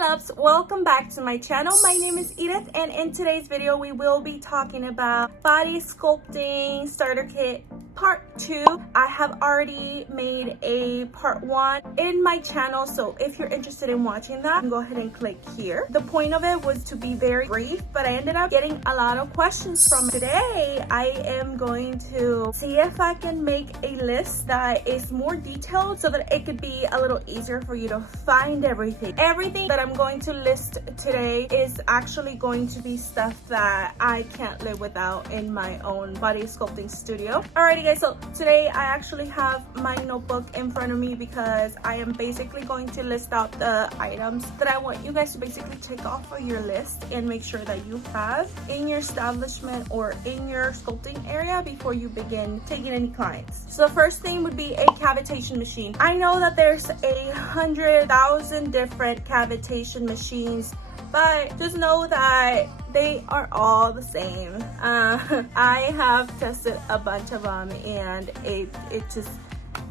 loves, welcome back to my channel. My name is Edith, and in today's video we will be talking about body sculpting starter kit part 2. I have already made a part 1 in my channel, so if you're interested in watching that, go ahead and click here. The point of it was to be very brief, but I ended up getting a lot of questions from it. Today I am going to see if I can make a list that is more detailed so that it could be a little easier for you to find everything that I'm going to list today is actually going to be stuff that I can't live without in my own body sculpting studio. Alrighty guys, so today I actually have my notebook in front of me because I am basically going to list out the items that I want you guys to basically take off of your list and make sure that you have in your establishment or in your sculpting area before you begin taking any clients. So the first thing would be a cavitation machine. I know that there's 100,000 different cavitation machines, but just know that they are all the same. I have tested a bunch of them, and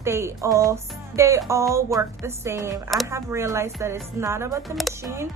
they all work the same. I have realized that it's not about the machine,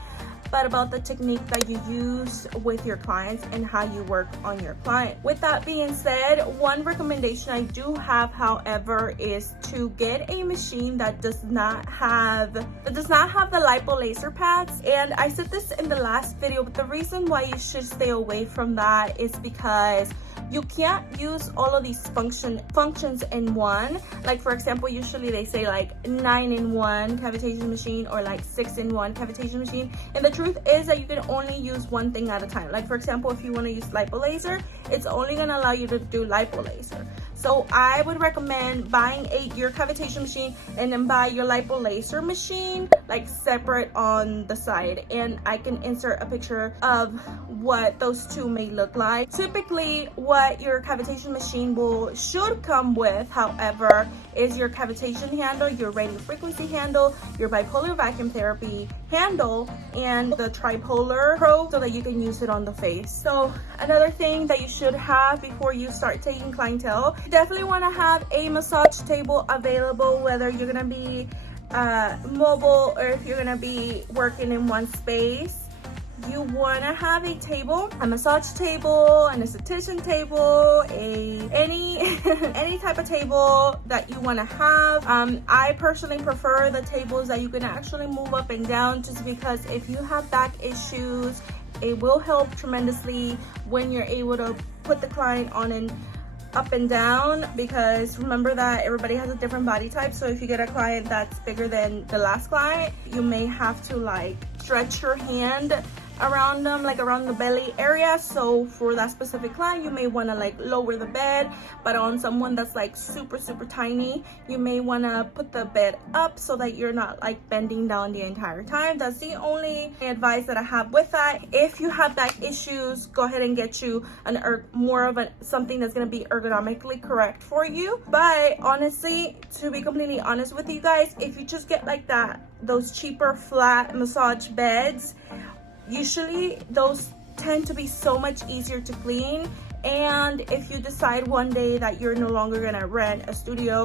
but about the technique that you use with your clients and how you work on your client. With that being said, one recommendation I do have, however, is to get a machine that does not have the lipo laser pads. And I said this in the last video, but the reason why you should stay away from that is because you can't use all of these functions in one. Like for example, usually they say like 9-in-1 cavitation machine or like 6-in-1 cavitation machine, and the truth is that you can only use one thing at a time. Like for example, if you want to use lipo laser, it's only going to allow you to do lipo laser. So I would recommend buying your cavitation machine and then buy your lipo laser machine like separate on the side, and I can insert a picture of what those two may look like. Typically what your cavitation machine should come with, however, is your cavitation handle, your radio frequency handle, your bipolar vacuum therapy handle, and the tripolar probe so that you can use it on the face. So another thing that you should have before you start taking clientele, you definitely want to have a massage table available, whether you're going to be mobile or if you're going to be working in one space. You want to have a table, a massage table, an esthetician table, any type of table that you want to have. I personally prefer the tables that you can actually move up and down, just because if you have back issues, it will help tremendously when you're able to put the client on an up and down, because remember that everybody has a different body type. So if you get a client that's bigger than the last client, you may have to like stretch your hand around them, like around the belly area. So for that specific client, you may want to like lower the bed, but on someone that's like super tiny, you may want to put the bed up so that you're not like bending down the entire time. That's the only advice that I have with that. If you have back issues, go ahead and get you something that's going to be ergonomically correct for you. But honestly, to be completely honest with you guys, if you just get like those cheaper flat massage beds, usually those tend to be so much easier to clean. And if you decide one day that you're no longer gonna rent a studio,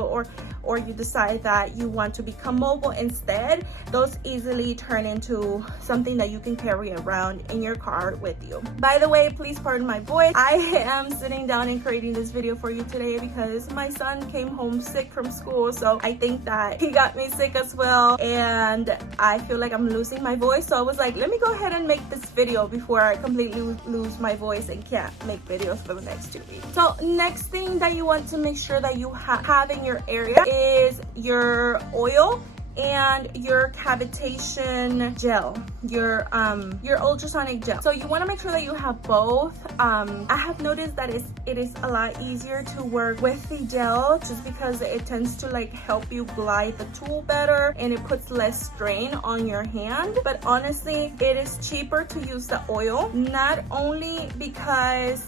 or you decide that you want to become mobile instead, those easily turn into something that you can carry around in your car with you. By the way, please pardon my voice. I am sitting down and creating this video for you today because my son came home sick from school, so I think that he got me sick as well, and I feel like I'm losing my voice. So I was like, let me go ahead and make this video before I completely lose my voice and can't make videos for the next 2 weeks. So next thing that you want to make sure that you have in your area is your oil and your cavitation gel, your ultrasonic gel. So you want to make sure that you have both. I have noticed that it is a lot easier to work with the gel, just because it tends to like help you glide the tool better and it puts less strain on your hand. But honestly, it is cheaper to use the oil, not only because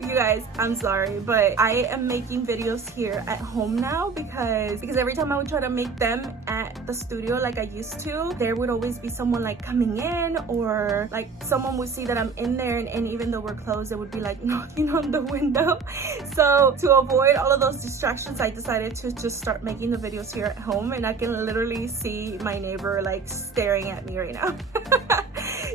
You guys, I'm sorry, but I am making videos here at home now because every time I would try to make them at the studio like I used to, there would always be someone like coming in, or like someone would see that I'm in there, and even though we're closed, it would be like knocking on the window. So to avoid all of those distractions, I decided to just start making the videos here at home, and I can literally see my neighbor like staring at me right now.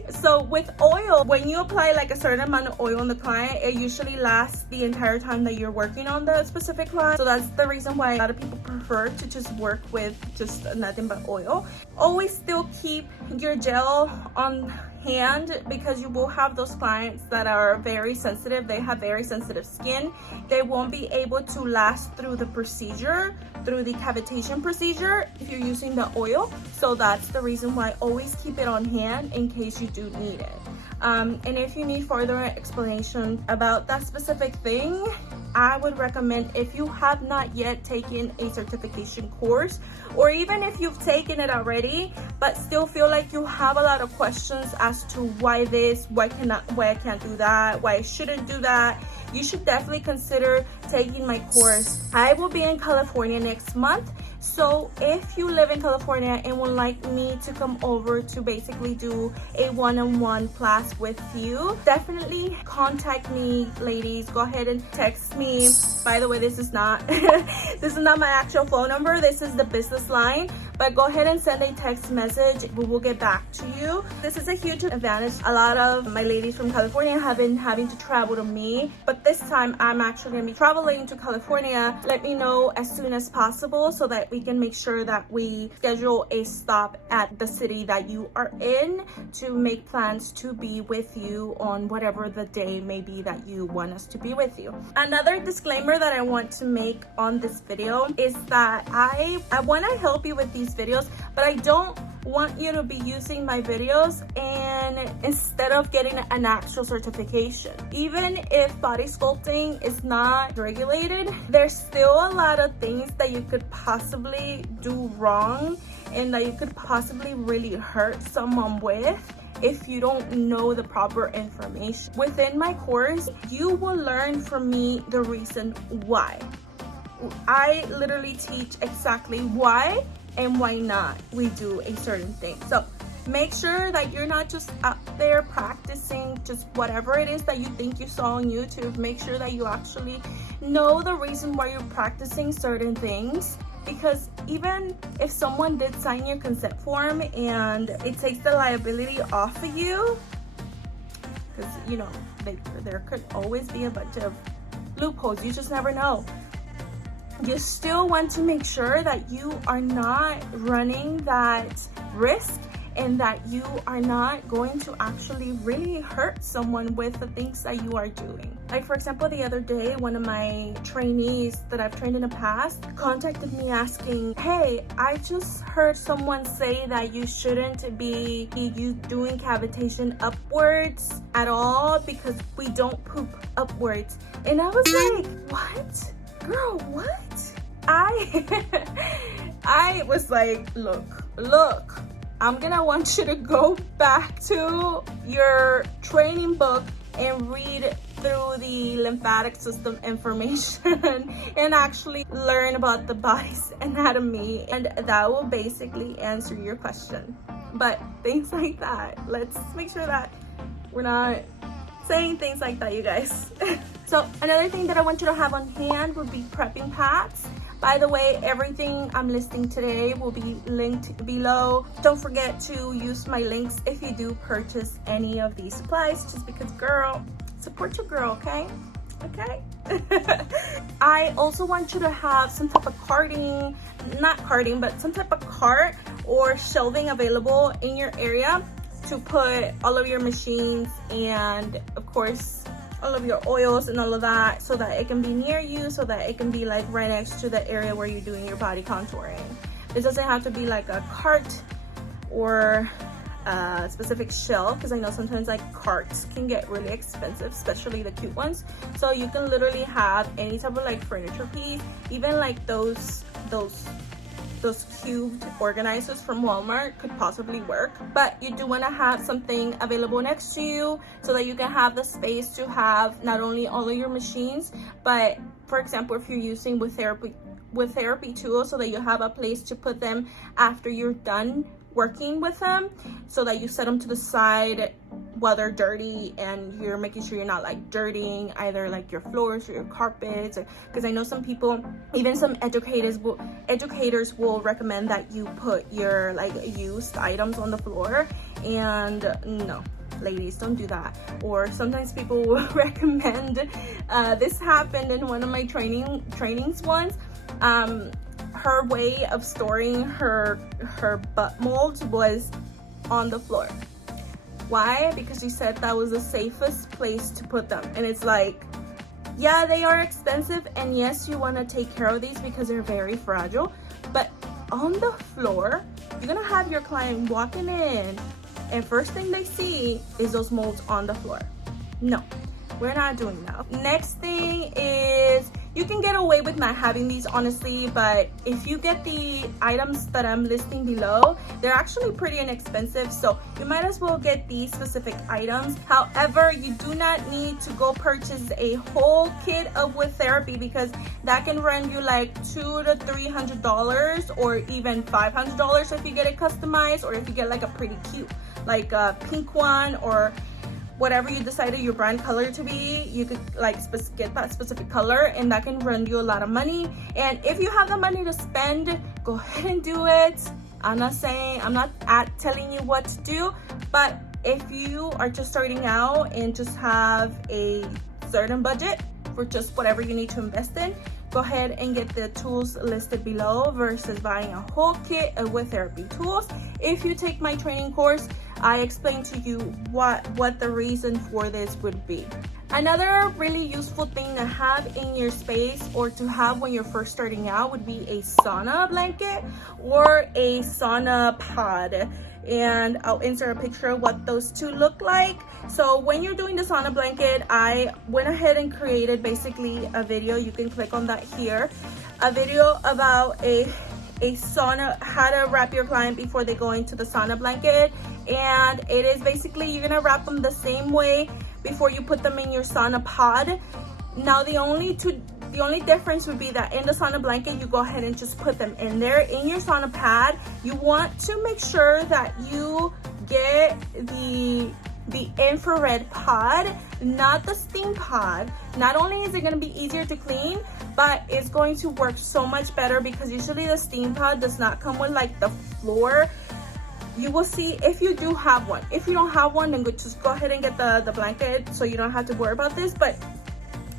So with oil, when you apply like a certain amount of oil on the client, it usually lasts the entire time that you're working on the specific client. So that's the reason why a lot of people prefer to just work with just nothing but oil. Always still keep your gel on hand, because you will have those clients that are very sensitive. They have very sensitive skin. They won't be able to last through the procedure, through the cavitation procedure, if you're using the oil. So that's the reason why always keep it on hand in case you do need it. And if you need further explanation about that specific thing, I would recommend, if you have not yet taken a certification course, or even if you've taken it already but still feel like you have a lot of questions as to why this, why I can't do that, why I shouldn't do that, you should definitely consider taking my course. I will be in California next month. So if you live in California and would like me to come over to basically do a one-on-one class with you, definitely contact me, ladies. Go ahead and text me. By the way, this is not this is not my actual phone number. This is the business line. But go ahead and send a text message. We will get back to you. This is a huge advantage. A lot of my ladies from California have been having to travel to me, but this time I'm actually going to be traveling to California. Let me know as soon as possible so that we can make sure that we schedule a stop at the city that you are in to make plans to be with you on whatever the day may be that you want us to be with you. Another disclaimer that I want to make on this video is that I want to help you with these videos, but I don't want you to be using my videos and instead of getting an actual certification. Even if body sculpting is not regulated, there's still a lot of things that you could possibly do wrong and that you could possibly really hurt someone with if you don't know the proper information. Within my course, you will learn from me the reason why. I literally teach exactly why and why not we do a certain thing. So make sure that you're not just out there practicing just whatever it is that you think you saw on YouTube. Make sure that you actually know the reason why you're practicing certain things, because even if someone did sign your consent form and it takes the liability off of you, because you know there could always be a bunch of loopholes, you just never know. You still want to make sure that you are not running that risk and that you are not going to actually really hurt someone with the things that you are doing. Like for example, the other day, one of my trainees that I've trained in the past contacted me asking, hey, I just heard someone say that you shouldn't be doing cavitation upwards at all because we don't poop upwards. And I was like, what? Girl, what? I was like, look, I'm gonna want you to go back to your training book and read through the lymphatic system information and actually learn about the body's anatomy, and that will basically answer your question. But things like that, let's make sure that we're not saying things like that, you guys. So another thing that I want you to have on hand would be prepping pads. By the way, everything I'm listing today will be linked below. Don't forget to use my links if you do purchase any of these supplies, just because, girl, support your girl, okay? Okay? I also want you to have some type of but some type of cart or shelving available in your area to put all of your machines and, of course, all of your oils and all of that, so that it can be near you, so that it can be like right next to the area where you're doing your body contouring. This doesn't have to be like a cart or a specific shelf, because I know sometimes like carts can get really expensive, especially the cute ones. So you can literally have any type of like furniture piece, even like those those cubed organizers from Walmart could possibly work, but you do want to have something available next to you so that you can have the space to have not only all of your machines, but for example, if you're using with therapy tools, so that you have a place to put them after you're done working with them, so that you set them to the side while they're dirty, and you're making sure you're not like dirtying either like your floors or your carpets, because I know some people, even some educators will recommend that you put your like used items on the floor, and no, ladies, don't do that. Or sometimes people will recommend, this happened in one of my trainings once. Her way of storing her butt molds was on the floor. Why? Because she said that was the safest place to put them. And it's like, yeah, they are expensive, and yes, you want to take care of these because they're very fragile, but on the floor, you're gonna have your client walking in and first thing they see is those molds on the floor. No, we're not doing that. Next thing is, you can get away with not having these, honestly, but if you get the items that I'm listing below, they're actually pretty inexpensive, so you might as well get these specific items. However, you do not need to go purchase a whole kit of with therapy, because that can run you like $200 to $300 or even $500 if you get it customized, or if you get like a pretty cute, like a pink one, or whatever you decided your brand color to be, you could like get that specific color, and that can run you a lot of money. And if you have the money to spend, go ahead and do it. I'm not telling you what to do, but if you are just starting out and just have a certain budget for just whatever you need to invest in, go ahead and get the tools listed below versus buying a whole kit with therapy tools. If you take my training course, I explain to you what the reason for this would be. Another really useful thing to have in your space, or to have when you're first starting out, would be a sauna blanket or a sauna pod. And I'll insert a picture of what those two look like. So when you're doing the sauna blanket, I went ahead and created basically a video. You can click on that here. A video about a sauna, how to wrap your client before they go into the sauna blanket. And it is basically, you're gonna wrap them the same way before you put them in your sauna pod. Now the only difference would be that in the sauna blanket, you go ahead and just put them in there. In your sauna pad, you want to make sure that you get the infrared pod, not the steam pod. Not only is it going to be easier to clean, but it's going to work so much better, because usually the steam pod does not come with like the floor. You will see if you do have one. If you don't have one, then just go ahead and get the blanket, so you don't have to worry about this. But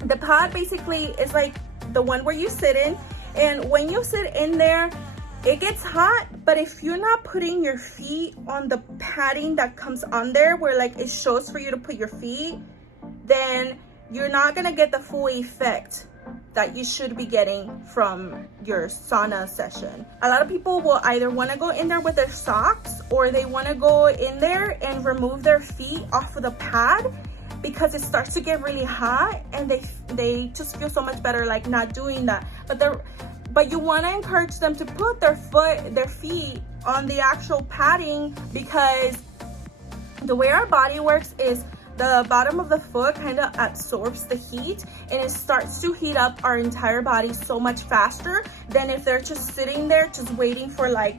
the pod basically is like the one where you sit in, and when you sit in there, it gets hot. But if you're not putting your feet on the padding that comes on there, where like it shows for you to put your feet, then you're not gonna get the full effect that you should be getting from your sauna session. A lot of people will either want to go in there with their socks, or they want to go in there and remove their feet off of the pad, because it starts to get really hot, and they just feel so much better like not doing that. But you want to encourage them to put their feet on the actual padding, because the way our body works is the bottom of the foot kind of absorbs the heat, and it starts to heat up our entire body so much faster than if they're just sitting there just waiting for like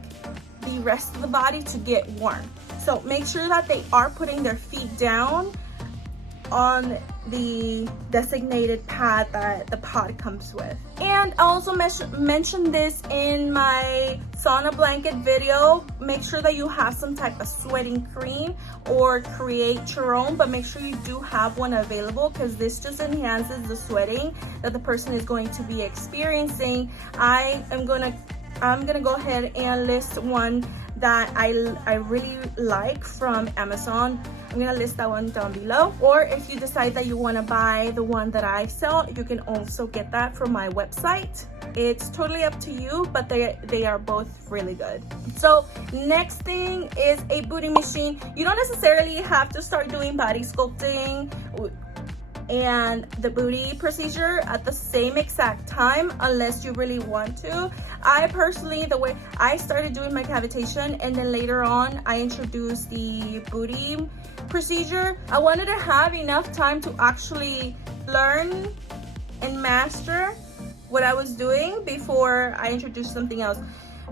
the rest of the body to get warm. So make sure that they are putting their feet down on the designated pad that the pod comes with. And I also mentioned this in my sauna blanket video. Make sure that you have some type of sweating cream, or create your own, but make sure you do have one available, because this just enhances the sweating that the person is going to be experiencing. I'm gonna go ahead and list one that I really like from Amazon. I'm gonna list that one down below. Or if you decide that you want to buy the one that I sell, you can also get that from my website. It's totally up to you, but they are both really good. So next thing is a booty machine. You don't necessarily have to start doing body sculpting and the booty procedure at the same exact time, unless you really want to. I personally, the way I started doing my cavitation, and then later on I introduced the booty procedure, I wanted to have enough time to actually learn and master what I was doing before I introduced something else,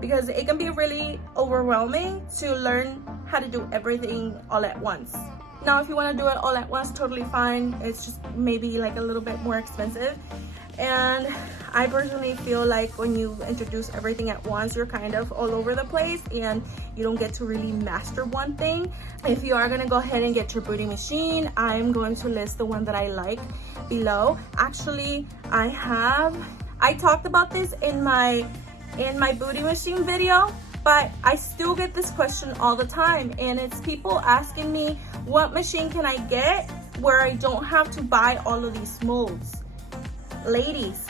because it can be really overwhelming to learn how to do everything all at once. Now, if you want to do it all at once, totally fine. It's just maybe like a little bit more expensive. And I personally feel like when you introduce everything at once, you're kind of all over the place and you don't get to really master one thing. If you are gonna go ahead and get your booty machine, I'm going to list the one that I like below. Actually, I talked about this in my booty machine video, but I still get this question all the time, and it's people asking me, what machine can I get where I don't have to buy all of these molds? Ladies,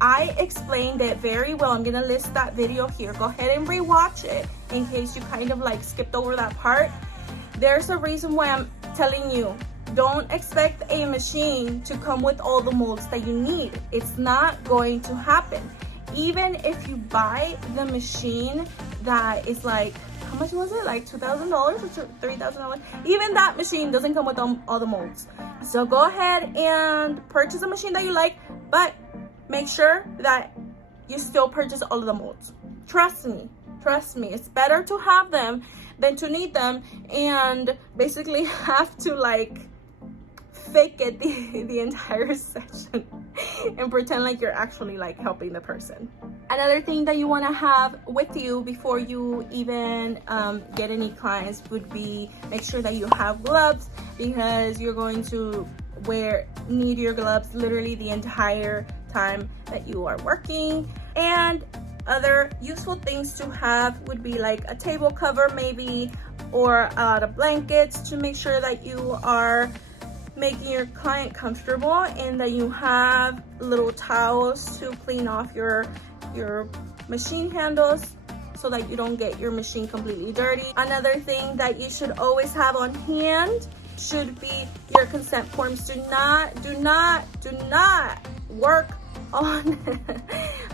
I explained it very well. I'm gonna list that video here. Go ahead and rewatch it in case you kind of like skipped over that part. There's a reason why I'm telling you, don't expect a machine to come with all the molds that you need. It's not going to happen. Even if you buy the machine that is like, how much was it? Like $2,000 or $3,000? Even that machine doesn't come with all the molds. So go ahead and purchase a machine that you like, but make sure that you still purchase all of the molds. Trust me, it's better to have them than to need them and basically have to like fake it the entire session and pretend like you're actually like helping the person. Another thing that you want to have with you before you even get any clients would be make sure that you have gloves, because you're going to need your gloves literally the entire time that you are working. And other useful things to have would be like a table cover maybe, or a lot of blankets to make sure that you are making your client comfortable, and that you have little towels to clean off your machine handles so that you don't get your machine completely dirty. Another thing that you should always have on hand should be your consent forms. Do not work on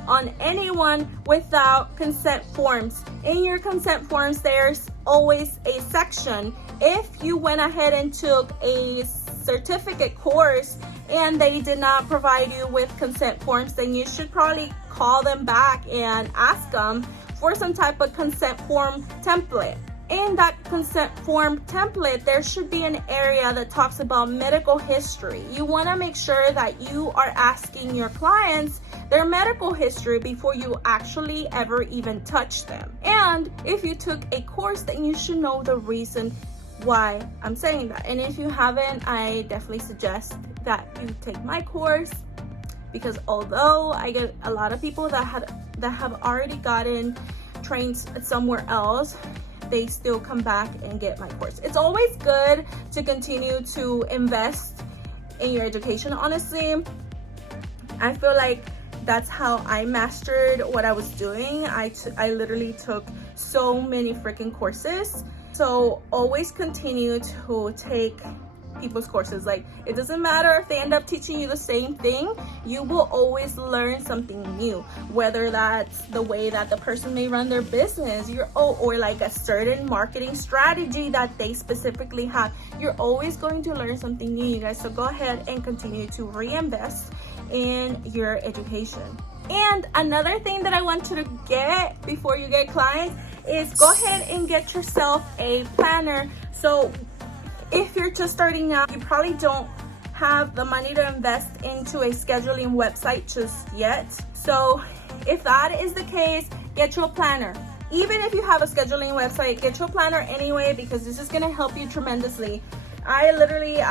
on anyone without consent forms. In your consent forms, there's always a section. If you went ahead and took a certificate course and they did not provide you with consent forms, then you should probably call them back and ask them for some type of consent form template. In that consent form template, there should be an area that talks about medical history. You want to make sure that you are asking your clients their medical history before you actually ever even touch them. And if you took a course, then you should know the reason why I'm saying that. And if you haven't, I definitely suggest that you take my course, because although I get a lot of people that have already gotten trained somewhere else, they still come back and get my course. It's always good to continue to invest in your education. Honestly, I feel like that's how I mastered what I was doing. I literally took so many freaking courses. So always continue to take people's courses. Like, it doesn't matter if they end up teaching you the same thing, you will always learn something new, whether that's the way that the person may run their business, or like a certain marketing strategy that they specifically have. You're always going to learn something new, you guys. So go ahead and continue to reinvest in your education. And another thing that I want you to get before you get clients is go ahead and get yourself a planner. So if you're just starting out, you probably don't have the money to invest into a scheduling website just yet. So if that is the case, get you a planner. Even if you have a scheduling website, get you a planner anyway, because this is gonna help you tremendously. I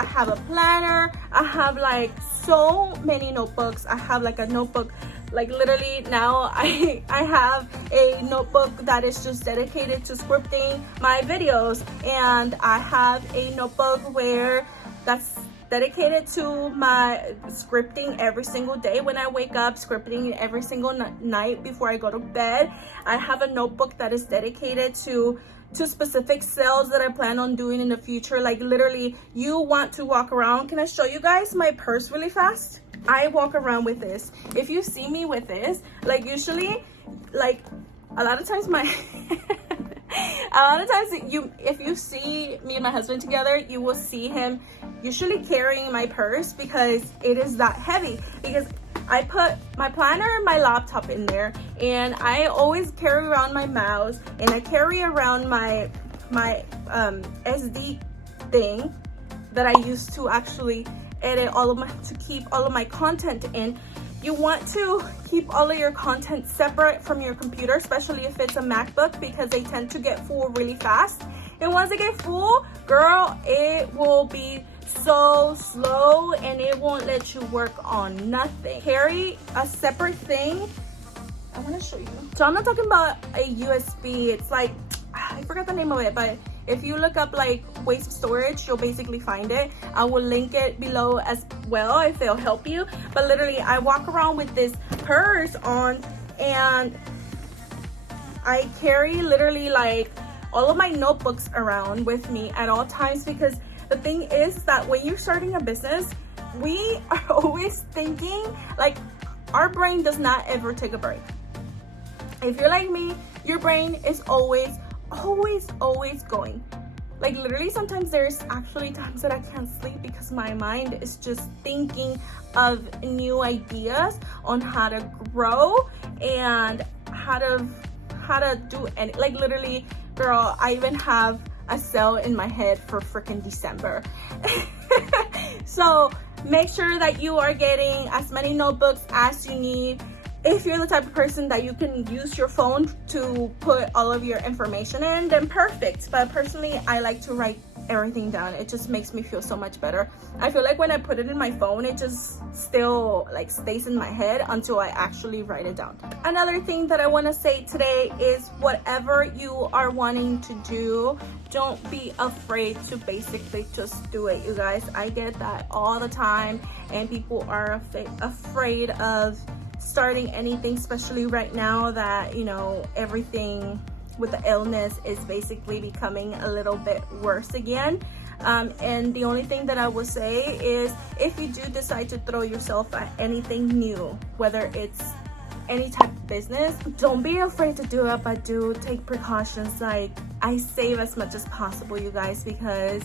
have a planner. I have like so many notebooks. I have like a notebook, like literally now I have a notebook that is just dedicated to scripting my videos, and I have a notebook that's dedicated to my scripting every single day when I wake up, scripting every single night before I go to bed. I have a notebook that is dedicated to specific sales that I plan on doing in the future. Like literally, you want to walk around. Can I show you guys my purse really fast? I walk around with this. If you see me with this, like usually like a lot of times my a lot of times if you see me and my husband together, you will see him usually carrying my purse because it is that heavy, because I put my planner and my laptop in there, and I always carry around my mouse, and I carry around my SD thing that I use to actually edit to keep all of my content in. You want to keep all of your content separate from your computer, especially if it's a MacBook, because they tend to get full really fast. And once they get full, girl, it will be so slow and it won't let you work on nothing. Carry a separate thing. I want to show you. So I'm not talking about a USB. It's like, I forgot the name of it, but if you look up like ways of storage, you'll basically find it. I will link it below as well if it'll help you. But literally, I walk around with this purse on, and I carry literally like all of my notebooks around with me at all times, because the thing is that when you're starting a business, we are always thinking, like, our brain does not ever take a break. If you're like me, your brain is always going. Like, literally, sometimes there's actually times that I can't sleep because my mind is just thinking of new ideas on how to grow and how to do any, like, literally, girl, I even have a sale in my head for freaking December. So make sure that you are getting as many notebooks as you need. If you're the type of person that you can use your phone to put all of your information in, then perfect. But personally, I like to write everything down. It just makes me feel so much better. I feel like when I put it in my phone, it just still like stays in my head until I actually write it down. Another thing that I want to say today is whatever you are wanting to do, don't be afraid to basically just do it, you guys. I get that all the time, and people are afraid of starting anything, especially right now that, you know, everything with the illness is basically becoming a little bit worse again. And the only thing that I will say is, if you do decide to throw yourself at anything new, whether it's any type of business, don't be afraid to do it, but do take precautions. Like, I save as much as possible, you guys, because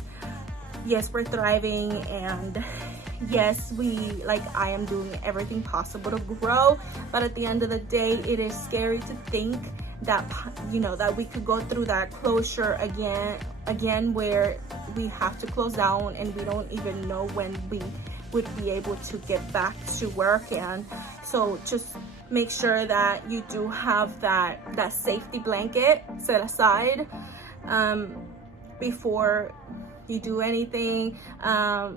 yes, we're thriving, and yes, I am doing everything possible to grow, but at the end of the day, it is scary to think that, you know, that we could go through that closure again where we have to close down and we don't even know when we would be able to get back to work. And so just make sure that you do have that safety blanket set aside before you do anything.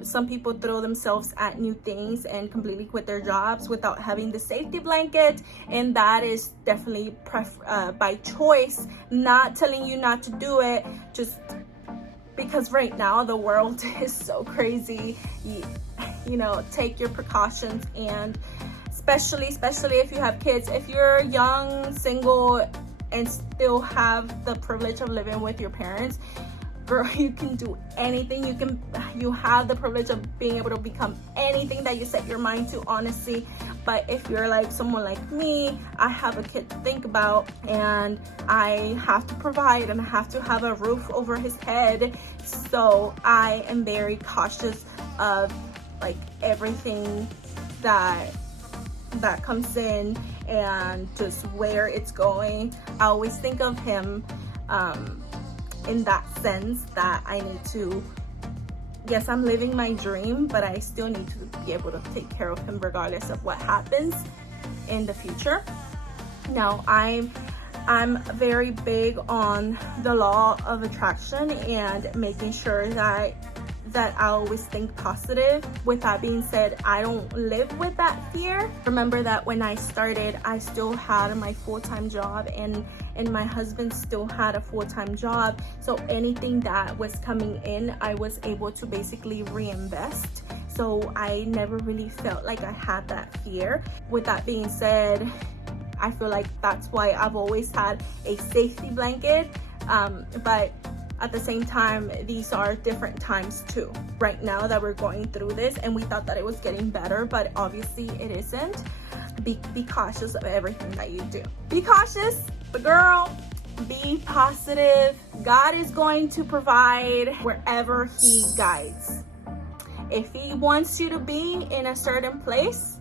Some people throw themselves at new things and completely quit their jobs without having the safety blanket, and that is definitely by choice, not telling you not to do it, just because right now the world is so crazy. You know, take your precautions, and especially if you have kids. If you're young, single, and still have the privilege of living with your parents, girl, you can do anything. You have the privilege of being able to become anything that you set your mind to, honestly. But if you're like someone like me, I have a kid to think about, and I have to provide, and I have to have a roof over his head. So I am very cautious of like everything that comes in and just where it's going. I always think of him in that sense that I need to, yes, I'm living my dream, but I still need to be able to take care of him regardless of what happens in the future. Now, I'm very big on the law of attraction and making sure that I always think positive. With that being said, I don't live with that fear. Remember that when I started, I still had my full-time job, and my husband still had a full-time job. So anything that was coming in, I was able to basically reinvest. So I never really felt like I had that fear. With that being said, I feel like that's why I've always had a safety blanket. But at the same time, these are different times too. Right now that we're going through this, and we thought that it was getting better, but obviously it isn't. be cautious of everything that you do. Be cautious, but girl, be positive. God is going to provide wherever he guides. If he wants you to be in a certain place,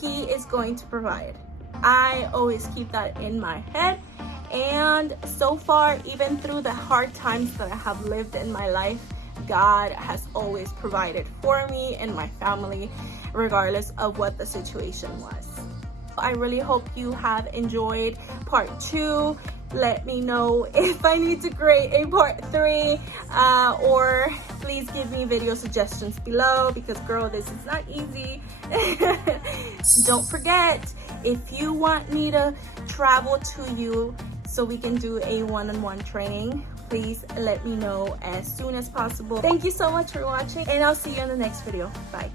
he is going to provide. I always keep that in my head. And so far, even through the hard times that I have lived in my life, God has always provided for me and my family, regardless of what the situation was. I really hope you have enjoyed part 2. Let me know if I need to create a part 3, or please give me video suggestions below, because girl, this is not easy. Don't forget, if you want me to travel to you so we can do a one-on-one training, please let me know as soon as possible. Thank you so much for watching, and I'll see you in the next video. Bye.